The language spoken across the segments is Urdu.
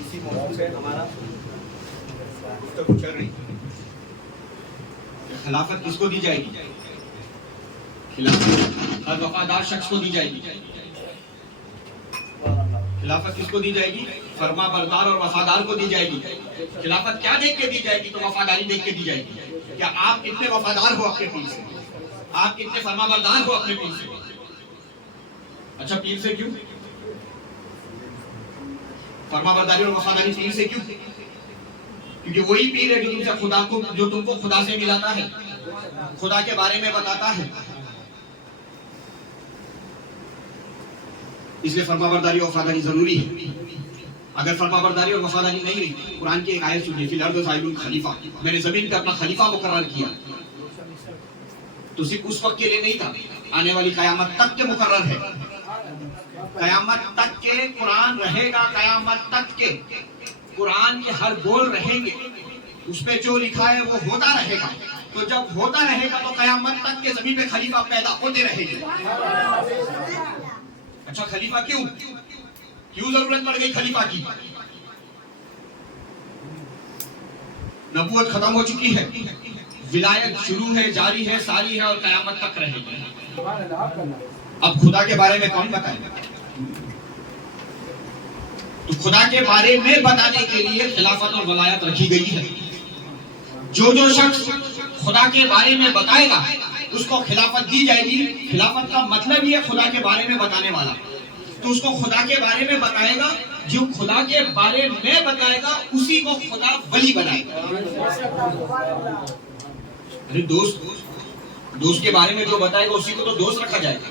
اسی موضوع پہ ہمارا گفتگو چل رہی ہے۔ خلافت کس کو دی جائے گی؟ خلافت ہر وفادار شخص کو دی جائے گی۔ خلافت کس کو دی جائے گی؟ فرما بردار اور وفادار کو دی جائے گی۔ خلافت کیا دیکھ کے دی جائے گی؟ تو وفاداری دیکھ کے دی جائے گی۔ کیا آپ کتنے وفادار ہو اپنے پیر سے؟ آپ کتنے فرما بردار ہو اپنے پیر سے؟ اچھا پیر سے کیوں؟ فرما برداری اور وفاداری پیر سے کیوں؟ کیونکہ وہی پیر ہے جو تم سے خدا کو، جو تم کو خدا سے ملاتا ہے، خدا کے بارے میں بتاتا ہے۔ اس لیے فرما برداری اور وفاداری ضروری ہے۔ اگر فرما برداری اور وفاداری نہیں رہی، قرآن کی ایک آیت سنیے، فی الارض صاحب الخلیفہ، میں نے زمین پہ اپنا خلیفہ مقرر کیا، تو صرف اس وقت کے لیے نہیں تھا، آنے والی قیامت تک کے مقرر ہے۔ قیامت تک کے قرآن رہے گا، قیامت تک کے قرآن کے ہر بول رہیں گے، اس پہ جو لکھا ہے وہ ہوتا رہے گا۔ تو جب ہوتا رہے گا تو قیامت تک کے زمین پہ خلیفہ پیدا ہوتے رہیں گے۔ اچھا خلیفہ کیوں ضرورت پڑ گئی خلیفہ کی؟ نبوت ختم ہو چکی ہے، ولایت شروع ہے، جاری ہے، ساری ہے اور قیامت تک رہے گی۔ اب خدا کے بارے میں کون بتائے گا؟ تو خدا کے بارے میں بتانے کے لیے خلافت اور ولایت رکھی گئی ہے۔ جو شخص خدا کے بارے میں بتائے گا اس کو خلافت دی جائے گی۔ خلافت کا مطلب یہ ہے خدا کے بارے میں بتانے والا، تو اس کو خدا کے بارے میں بتائے گا، جو خدا کے بارے میں بتائے گا اسی کو خدا ولی بنائے گا۔ ارے دوست کے بارے میں جو بتائے گا اسی کو تو دوست رکھا جائے گا۔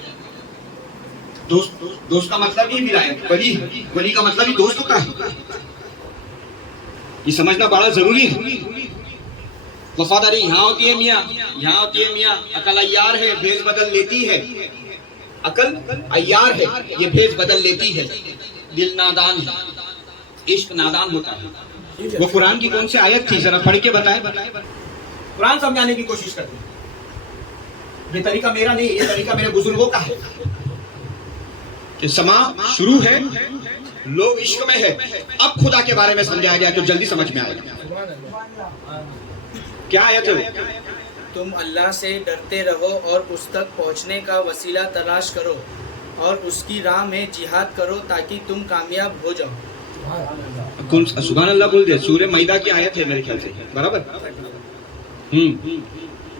دوست کا مطلب ہی ولایت، ولی کا مطلب ہی دوست ہوتا ہے۔ یہ سمجھنا بڑا ضروری ہے۔ وفاداری یہاں ہوتی ہے میاں، یہاں ہوتی ہے میاں۔ عقل عیار ہے، بھیس بدل لیتی ہے۔ عقل عیار ہے، یہ بھیس بدل لیتی ہے۔ دل نادان ہے، عشق نادان ہوتا ہے۔ وہ قرآن کی کون سی آیت تھی؟ ذرا پڑھ کے بتائے۔ قرآن سمجھانے کی کوشش کرتے ہیں۔ یہ طریقہ میرا نہیں، یہ طریقہ میرے بزرگوں کا ہے کہ سما شروع ہے، لوگ عشق میں ہے، اب خدا کے بارے میں سمجھایا جائے تو جلدی سمجھ میں آئے گا۔ کیا آیت ہے؟ تم اللہ سے ڈرتے رہو اور اس تک پہنچنے کا وسیلہ تلاش کرو اور اس کی راہ میں جہاد کرو تاکہ تم کامیاب ہو جاؤ۔ سبحان اللہ بول دے، سورہ مائدہ کی آیت ہے میرے خیال سے، برابر؟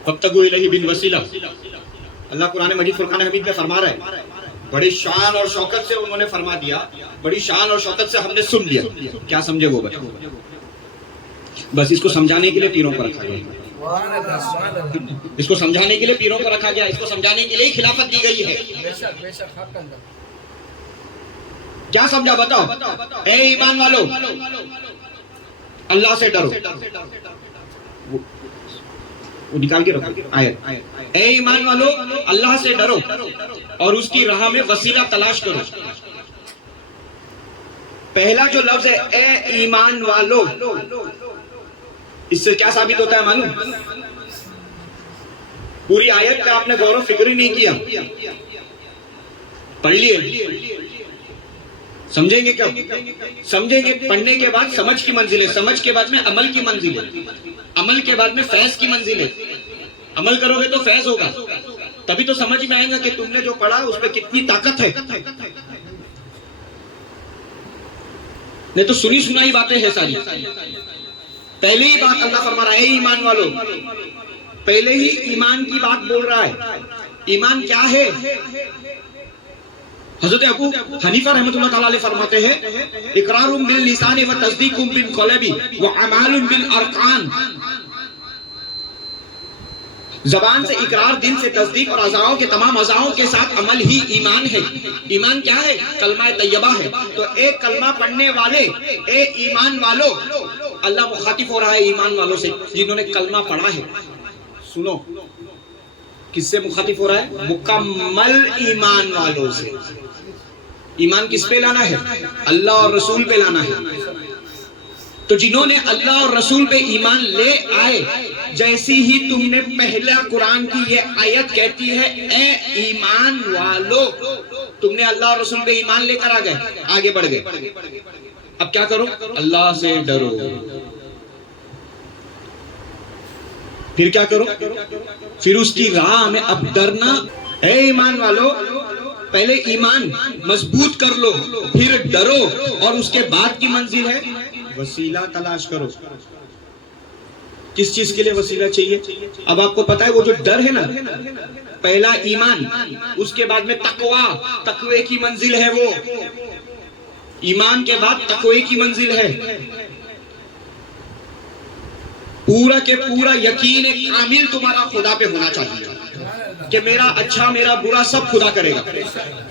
فابتغوا الیہ بالوسیلہ، اللہ قرآن مجید فرقان حمید میں فرما رہا ہے، بڑی شان اور شوکت سے انہوں نے فرما دیا، بڑی شان اور شوکت سے ہم نے سن لیا۔ کیا سمجھے وہ بس اس کو سمجھانے کے لیے پیروں پر رکھا گیا، اس کو سمجھانے کے لیے پیروں پر رکھا گیا، اس کو سمجھانے کے لیے خلافت دی گئی ہے۔ کیا سمجھا بتاؤ؟ اے ایمان والو اللہ سے ڈرو، وہ نکال کے رکھو آیت، اے ایمان والو اللہ سے ڈرو اور اس کی راہ میں وسیلہ تلاش کرو۔ پہلا جو لفظ ہے اے ایمان والو، اس سے کیا ثابت ہوتا ہے معلوم؟ پوری آیت کا آپ نے غور و فکر ہی نہیں کیا، پڑھ لیے، سمجھیں گے کیا؟ سمجھیں گے، پڑھنے کے بعد سمجھ کی منزل ہے، سمجھ کے بعد میں عمل کی منزل ہے، عمل کے بعد میں فیض کی منزل ہے۔ عمل کرو گے تو فیض ہوگا، تبھی تو سمجھ میں آئے گا کہ تم نے جو پڑھا اس پہ کتنی طاقت ہے۔ نہیں تو سنی سنائی باتیں ہیں ساری۔ پہلے ہی بات اللہ فرما رہا ہے اے ایمان والو، پہلے ہی ایمان کی بات بول رہا ہے۔ ایمان کیا ہے؟ حضرت ابو حنیفہ رحمۃ اللہ تعالی علیہ فرماتے ہیں اقرار باللسان و تصدیق بالقلب و اعمال بالارکان، زبان سے اقرار، دل سے تصدیق اور اعضاء کے تمام اعضاء کے ساتھ عمل ہی ایمان ہے۔ ایمان کیا ہے؟ کلمہ طیبہ ہے۔ تو ایک کلمہ پڑھنے والے اے ایمان والو، اللہ مخاطب ہو رہا ہے ایمان والوں سے جنہوں نے کلمہ پڑھا ہے۔ سنو کس سے مخاطب ہو رہا ہے؟ مکمل ایمان والوں سے۔ ایمان کس پہ لانا ہے؟ اللہ اور رسول پہ لانا ہے۔ تو جنہوں نے اللہ اور رسول پہ ایمان لے آئے، جیسی ہی تم نے پہلا قرآن کی یہ آیت کہتی ہے اے ایمان والو، تم نے اللہ اور رسول پہ ایمان لے کر آگے بڑھ گئے۔ اب کیا کرو؟ اللہ سے ڈرو. پھر کیا کرو؟ پھر اس کی راہ میں اب ڈرنا. اے ایمان والو، پہلے ایمان مضبوط کر لو، پھر ڈرو، اور اس کے بعد کی منزل ہے وسیلہ تلاش کرو. کس چیز کے لیے وسیلہ چاہیے؟ اب آپ کو پتا ہے وہ جو ڈر ہے نا، پہلا ایمان، اس کے بعد میں تقوی کی منزل ہے. وہ ایمان کے بعد تقوی کی منزل ہے. پورا کے پورا یقین کامل تمہارا خدا پہ ہونا چاہیے کہ میرا اچھا میرا برا سب خدا کرے گا.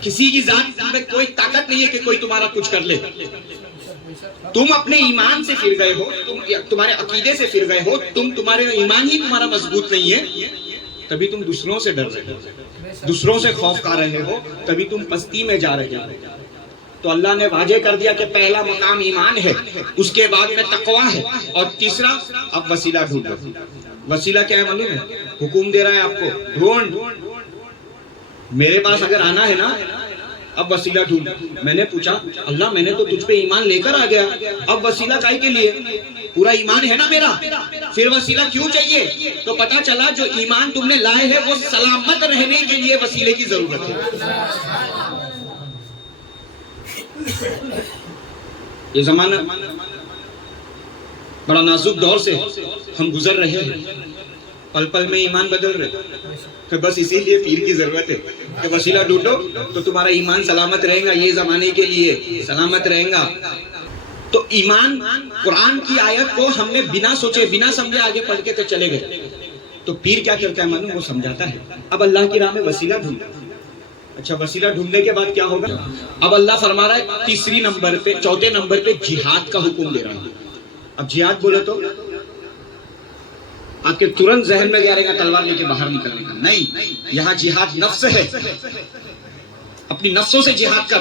کسی کی ذات میں کوئی طاقت نہیں ہے کہ کوئی تمہارا کچھ کر لے. تم اپنے ایمان سے پھر گئے ہو، تم تمہارے عقیدے سے پھر گئے ہو، تمہارے ایمان ہی تمہارا مضبوط نہیں ہے، تبھی تم دوسروں سے ڈر رہے ہو، دوسروں سے خوف کھا رہے ہو، تبھی تم پستی میں جا رہے ہو. تو اللہ نے واضح کر دیا کہ پہلا مقام ایمان ہے، اس کے بعد میں تقویٰ ہے، اور تیسرا اب وسیلہ ڈھونڈو. وسیلہ کیا ہے معلوم ہے؟ حکم دے رہا ہے آپ کو، ڈھونڈ. میرے پاس اگر آنا ہے نا، اب وسیلہ ڈھونڈ. میں نے پوچھا اللہ میں نے تو تجھ پہ ایمان لے کر آ گیا، اب وسیلہ کائے کے لیے؟ پورا ایمان ہے نا میرا، پھر وسیلہ کیوں چاہیے؟ تو پتا چلا جو ایمان تم نے لائے ہے وہ سلامت رہنے کے لیے وسیلے کی ضرورت ہے. یہ زمانہ بڑا نازک دور سے ہم گزر رہے ہیں، پل پل میں ایمان بدل رہے. بس اسی لیے پیر کی ضرورت ہے کہ وسیلہ ڈھونڈو تو تمہارا ایمان سلامت رہے گا، یہ زمانے کے لیے سلامت رہے گا. تو ایمان، قرآن کی آیت کو ہم نے بنا سوچے بنا سمجھے آگے پڑھ کے تو چلے گئے. تو پیر کیا کرتا ہے معلوم؟ وہ سمجھاتا ہے اب اللہ کی راہ میں وسیلہ ڈھونڈو. اچھا وسیلہ ڈھونڈنے کے بعد کیا ہوگا؟ اب اللہ فرما رہا ہے چوتھے نمبر پہ جہاد کا حکم دے رہا ہے. اب جہاد بولے تو آپ کے ترنت ذہن میں کیا رہے گا؟ تلوار لے کے باہر نکلنے کا نہیں. یہاں جہاد نفس ہے، اپنی نفسوں سے جہاد کر.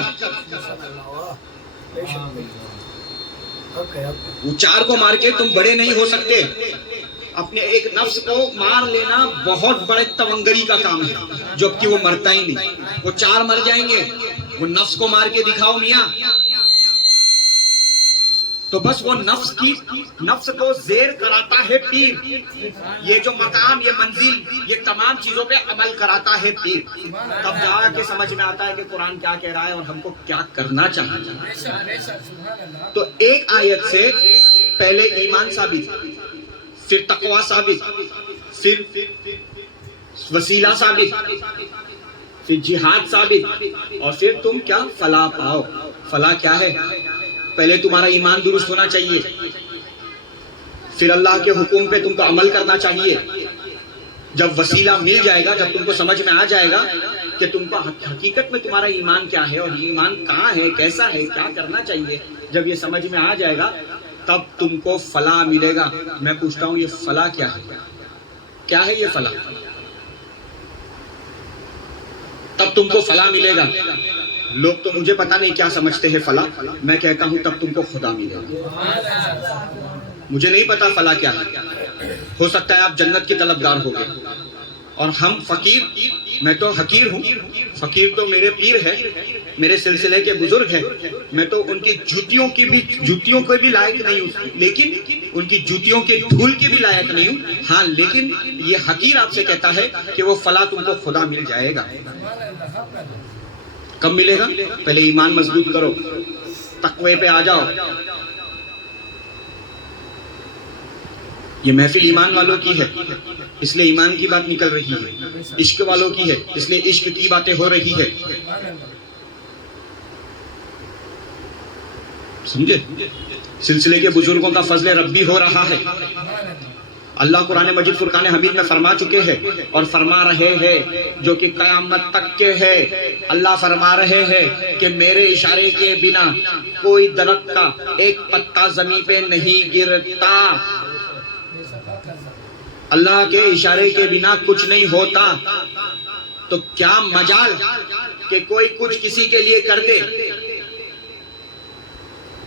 وہ چار کو مار کے تم بڑے نہیں ہو سکتے. اپنے ایک نفس کو مار لینا بہت بڑے تونگری کا کام ہے، جبکہ وہ مرتا ہی نہیں. وہ چار مر جائیں گے، وہ نفس کو مار کے دکھاؤ میاں. تو بس وہ نفس کو زیر کراتا ہے پیر. یہ جو مقام، یہ منزل، یہ تمام چیزوں پہ عمل کراتا ہے پیر. تب جا کے سمجھ میں آتا ہے کہ قرآن کیا کہہ رہا ہے اور ہم کو کیا کرنا چاہیے. تو ایک آیت سے پہلے ایمان ثابت، پھر تقویٰ ثابت، پھر وسیلہ ثابت، پھر جہاد ثابت، اور پھر تم کیا فلاح پاؤ. فلاح کیا ہے؟ پہلے تمہارا ایمان درست ہونا چاہیے، پھر اللہ کے حکم پہ تم کو عمل کرنا چاہیے. جب وسیلہ مل جائے گا، جب تم کو سمجھ میں آ جائے گا کہ تم کو حقیقت میں تمہارا ایمان کیا ہے اور ایمان کہاں ہے، کیسا ہے، کیا کرنا چاہیے، جب یہ سمجھ میں آ جائے گا تب تم کو فلاح ملے گا. میں پوچھتا ہوں یہ فلاح کیا ہے؟ کیا ہے یہ فلاح؟ تب تم کو فلاح ملے گا. لوگ تو مجھے پتا نہیں کیا سمجھتے ہیں فلاح. میں کہتا ہوں تب تم کو خدا ملے گا. مجھے نہیں پتا فلاح کیا ہے. ہو سکتا ہے آپ جنت کی طلبگار ہو گئے اور ہم فقیر. میں تو حقیر ہوں. فقیر تو میرے پیر ہے، میرے سلسلے کے بزرگ ہیں. میں تو ان کی جوتیوں کو بھی لائق نہیں ہوں، لیکن ان کی جوتیوں کے دھول کی بھی لائق نہیں ہوں. ہاں لیکن یہ حقیر آپ سے کہتا ہے کہ وہ فلاح تم کو خدا مل جائے گا. کب ملے گا؟ پہلے ایمان مضبوط کرو، تقوی پہ آ جاؤ. یہ محفل ایمان والوں کی ہے، اس لیے ایمان کی بات نکل رہی ہے. عشق والوں کی ہے، اس لیے عشق کی باتیں ہو رہی ہے. سمجھے؟ سلسلے کے بزرگوں کا فضل ربی ہو رہا ہے. اللہ قرآن مجید فرقان حمید میں فرما چکے ہیں اور فرما رہے ہیں، جو کہ قیامت تک کے ہے. اللہ فرما رہے ہیں کہ میرے اشارے کے بنا کوئی درخت کا ایک پتا زمین پہ نہیں گرتا. اللہ کے اشارے کے بنا کچھ نہیں ہوتا. تو کیا مجال کہ کوئی کچھ کسی کے لیے کر دے.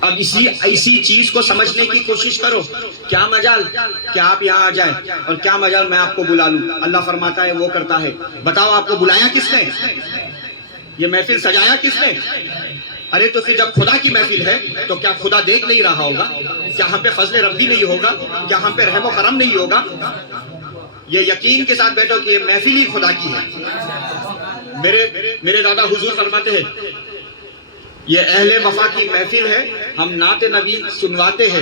اب اسی چیز کو سمجھنے کی کوشش کرو. کیا مجال کہ آپ یہاں آ جائیں اور کیا مجال میں آپ کو بلا لوں. اللہ فرماتا ہے وہ کرتا ہے. بتاؤ آپ کو بلایا کس نے؟ یہ محفل سجایا کس نے؟ ارے تو پھر جب خدا کی محفل ہے تو کیا خدا دیکھ نہیں رہا ہوگا؟ کیا ہم پہ فضل ربی نہیں ہوگا؟ کیا ہم پہ رحم و کرم نہیں ہوگا؟ یہ یقین کے ساتھ بیٹھو کہ یہ محفل ہی خدا کی ہے۔ میرے دادا حضور فرماتے ہیں یہ اہل وفا کی محفل ہے، ہم نعت نبی سنواتے ہیں،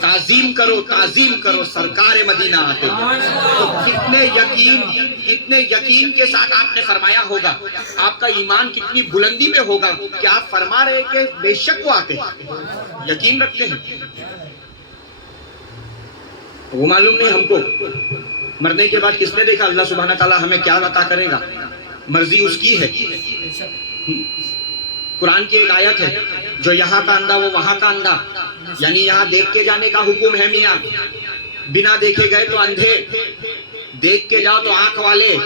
تعظیم کرو سرکار مدینہ آتے ہیں۔ تو کتنے یقین کے ساتھ آپ نے فرمایا ہوگا، آپ کا ایمان کتنی بلندی پہ ہوگا کہ آپ فرما رہے کہ بے شک وہ آتے ہیں، یقین رکھتے ہیں۔ وہ معلوم نہیں ہم کو مرنے کے بعد کس نے دیکھا، اللہ سبحانہ تعالیٰ ہمیں کیا عطا کرے گا، مرضی اس کی ہے۔ قرآن کی ایک آیت ہے، جو یہاں کا اندھا وہ وہاں کا اندھا، یعنی یہاں دیکھ کے جانے کا حکم ہے میاں، بنا دیکھے گئے تو اندھے، دیکھ کے جاؤ تو آنکھ والے۔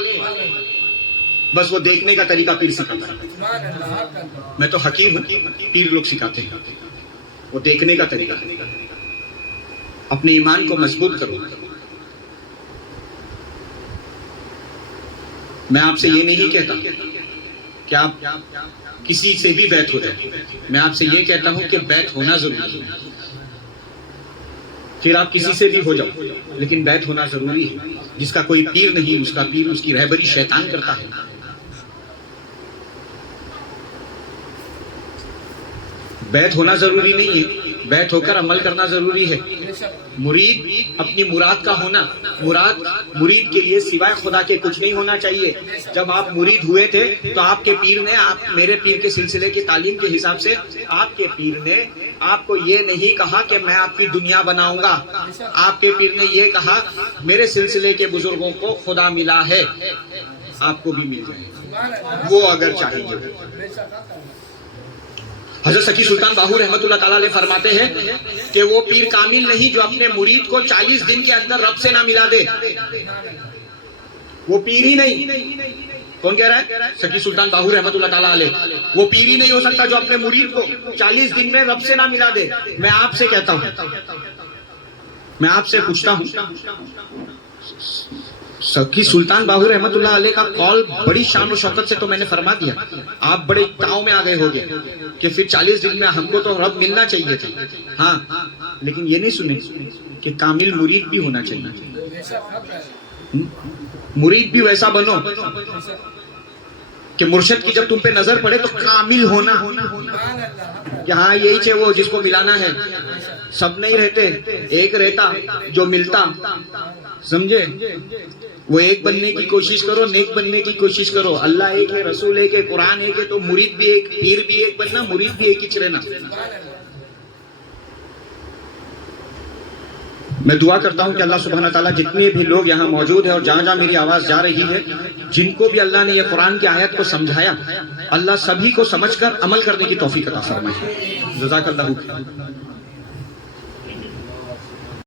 بس وہ دیکھنے کا طریقہ پیر سکھاتا ہے، میں تو حکیم ہوں، پیر لوگ سکھاتے ہیں وہ دیکھنے کا طریقہ۔ اپنے ایمان کو مضبوط کرو۔ میں آپ سے یہ نہیں کہتا کہ آپ کسی سے بھی بیعت ہو جائے، میں آپ سے یہ کہتا ہوں کہ بیعت ہونا ضروری ہے۔ پھر آپ کسی سے بھی ہو جاؤ لیکن بیعت ہونا ضروری ہے۔ جس کا کوئی پیر نہیں، اس کا پیر اس کی رہبری شیطان کرتا ہے۔ بیعت ہونا ضروری نہیں ہے، بیعت ہو کر عمل کرنا ضروری ہے۔ مرید اپنی مراد کا ہونا، مرید کے لیے سوائے خدا کے کچھ نہیں ہونا چاہیے۔ جب آپ مرید ہوئے تھے تو آپ کے پیر نے، میرے پیر کے سلسلے کی تعلیم کے حساب سے، آپ کے پیر نے آپ کو یہ نہیں کہا کہ میں آپ کی دنیا بناؤں گا، آپ کے پیر نے یہ کہا میرے سلسلے کے بزرگوں کو خدا ملا ہے، آپ کو بھی مل جائے وہ اگر چاہیے۔ حضرت سکی سلطان باہو رحمت اللہ تعالیٰ علیہ فرماتے ہیں کہ وہ پیر کامل نہیں جو اپنے مرید کو 40 دن کے اندر رب سے نہ ملا دے، وہ پیر ہی نہیں۔ کون کہہ رہا ہے؟ سکی سلطان باہو رحمت اللہ تعالیٰ علیہ۔ وہ پیر ہی نہیں ہو سکتا جو اپنے مرید کو 40 دن میں رب سے نہ ملا دے۔ میں آپ سے کہتا ہوں، میں آپ سے پوچھتا ہوں، سکی سلطان باہو رحمت اللہ علیہ کا قول بڑی شان و شوکت سے تو میں نے فرما دیا، آپ بڑے تاؤ میں آگئے ہو گئے کہ پھر 40 دن میں ہم کو تو رب ملنا چاہیے تھا، ہاں، لیکن یہ نہیں سنے کہ کامل مرید بھی ہونا چاہیے۔ مرید بھی ویسا بنو کہ مرشد کی جب تم پہ نظر پڑے تو کامل ہونا، کہ ہاں یہی چھے وہ جس کو ملانا ہے۔ سب نہیں رہتے، ایک رہتا جو ملتا، سمجھے؟ وہ ایک بننے کی کوشش کرو، نیک بننے کی کوشش کرو۔ اللہ ایک ہے، رسول ایک ہے، قرآن ایک ہے، تو مرید بھی ایک، پیر بھی ایک بننا، مرید بھی ایک ہی رہنا۔ میں دعا کرتا ہوں کہ اللہ سبحانہ تعالیٰ جتنے بھی لوگ یہاں موجود ہیں اور جہاں جہاں میری آواز جا رہی ہے، جن کو بھی اللہ نے یہ قرآن کی آیت کو سمجھایا، اللہ سبھی کو سمجھ کر عمل کرنے کی توفیق عطا فرمائے۔ جزاک اللہ خیر۔